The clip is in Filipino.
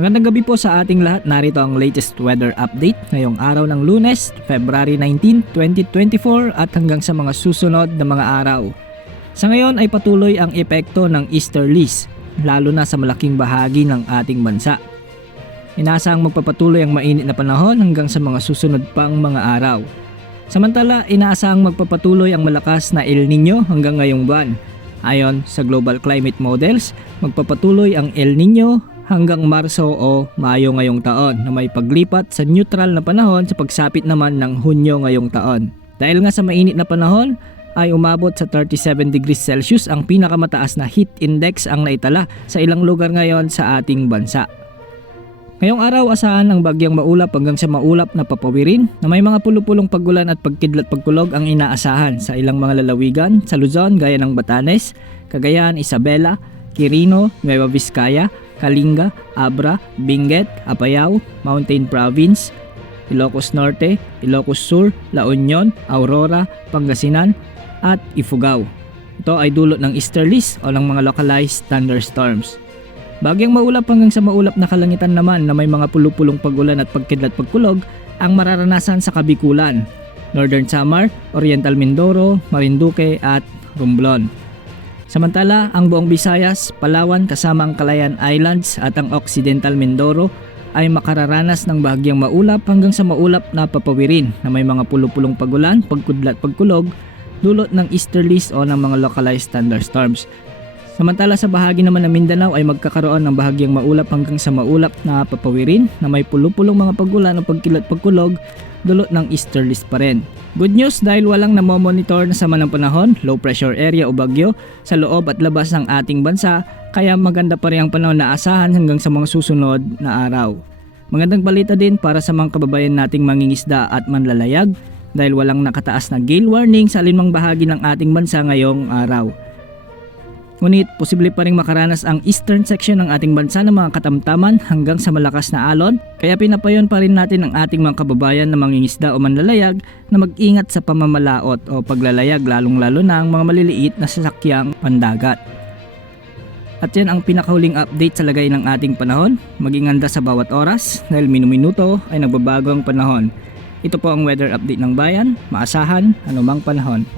Magandang gabi po sa ating lahat. Narito ang latest weather update ngayong araw ng Lunes, February 19, 2024 at hanggang sa mga susunod na mga araw. Sa ngayon ay patuloy ang epekto ng easterlies, lalo na sa malaking bahagi ng ating bansa. Inaasahang magpapatuloy ang mainit na panahon hanggang sa mga susunod pang mga araw. Samantala, inaasahang magpapatuloy ang malakas na El Nino hanggang ngayong buwan. Ayon sa Global Climate Models, magpapatuloy ang El Nino hanggang Marso o Mayo ngayong taon na may paglipat sa neutral na panahon sa pagsapit naman ng Hunyo ngayong taon. Dahil nga sa mainit na panahon ay umabot sa 37 degrees Celsius ang pinakamataas na heat index ang naitala sa ilang lugar ngayon sa ating bansa. Ngayong araw asahan ang bagyang maulap hanggang sa maulap na papawirin na may mga pulupulong paggulan at pagkidlat pagkulog ang inaasahan sa ilang mga lalawigan sa Luzon gaya ng Batanes, Cagayan, Isabela, Quirino, Nueva Vizcaya, Kalinga, Abra, Benguet, Apayao, Mountain Province, Ilocos Norte, Ilocos Sur, La Union, Aurora, Pangasinan at Ifugao. Ito ay dulot ng easterlies o ng mga localized thunderstorms. Bagyang maulap hanggang sa maulap na kalangitan naman na may mga pulupulong pagulan at pagkidlat pagkulog ang mararanasan sa Kabikulan, Northern Samar, Oriental Mindoro, Marinduque at Romblon. Samantala, ang buong Visayas, Palawan kasama ang Calayan Islands at ang Occidental Mindoro ay makararanas ng bahagyang maulap hanggang sa maulap na papawirin na may mga pulupulong pagulan, pagkudlat pagkulog, dulot ng easterlies o ng mga localized thunderstorms. Samantala sa bahagi naman ng Mindanao ay magkakaroon ng bahagyang maulap hanggang sa maulap na papawirin na may pulupulong mga pagulan o pagkilat pagkulog, dulot ng easterlies pa rin. Good news dahil walang namomonitor na sama ng panahon, low pressure area o bagyo sa loob at labas ng ating bansa, kaya maganda pa rin ang panahon na asahan hanggang sa mga susunod na araw. Magandang balita din para sa mga kababayan nating mangingisda at manlalayag dahil walang nakataas na gale warning sa alinmang bahagi ng ating bansa ngayong araw. Ngunit posible pa rin makaranas ang eastern section ng ating bansa ng mga katamtaman hanggang sa malakas na alon, kaya pinapayon pa rin natin ang ating mga kababayan na mangingisda o manlalayag na mag-ingat sa pamamalaot o paglalayag lalong-lalo na ang mga maliliit na sasakyang pandagat. At yan ang pinakahuling update sa lagay ng ating panahon. Maging handa sa bawat oras dahil minuminuto ay nagbabago ang panahon. Ito po ang weather update ng bayan, maasahan anumang panahon.